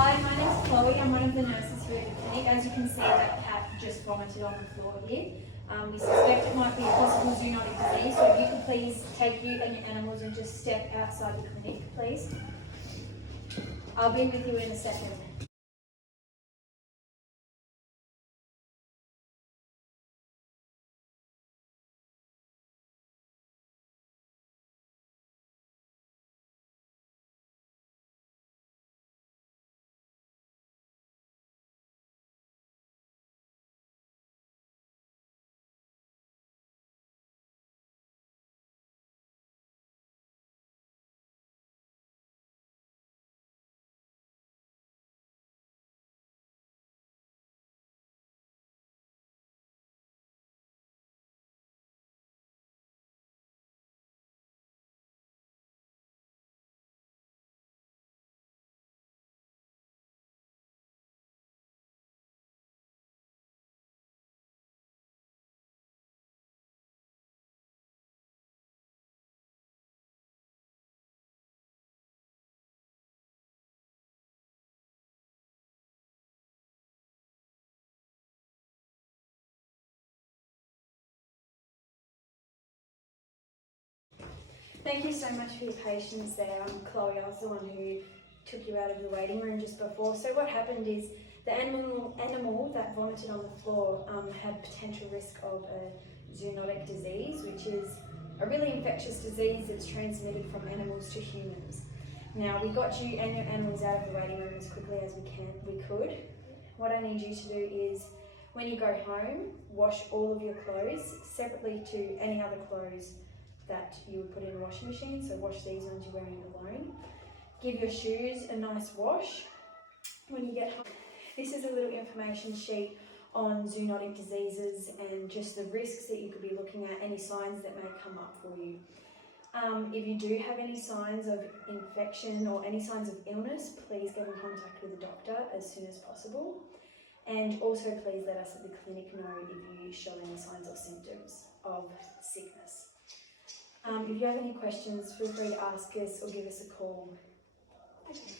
Hi, my name's Chloe. I'm one of the nurses here at the clinic. As you can see, that cat just vomited on the floor here. We suspect it might be a possible zoonotic disease, so if you could please take you and your animals and just step outside the clinic, please. I'll be with you in a second. Thank you so much for your patience there. I'm Chloe. I was the one who took you out of the waiting room just before. So what happened is the animal that vomited on the floor had potential risk of a zoonotic disease, which is a really infectious disease that's transmitted from animals to humans. Now, we got you and your animals out of the waiting room as quickly as we could. What I need you to do is, when you go home, wash all of your clothes separately to any other clothes that you would put in a washing machine. So wash these ones you're wearing alone. Give your shoes a nice wash when you get home. This is a little information sheet on zoonotic diseases and just the risks that you could be looking at, any signs that may come up for you. If you do have any signs of infection or any signs of illness, please get in contact with a doctor as soon as possible. And also please let us at the clinic know if you show any signs or symptoms of sickness. If you have any questions, feel free to ask us or give us a call. Okay.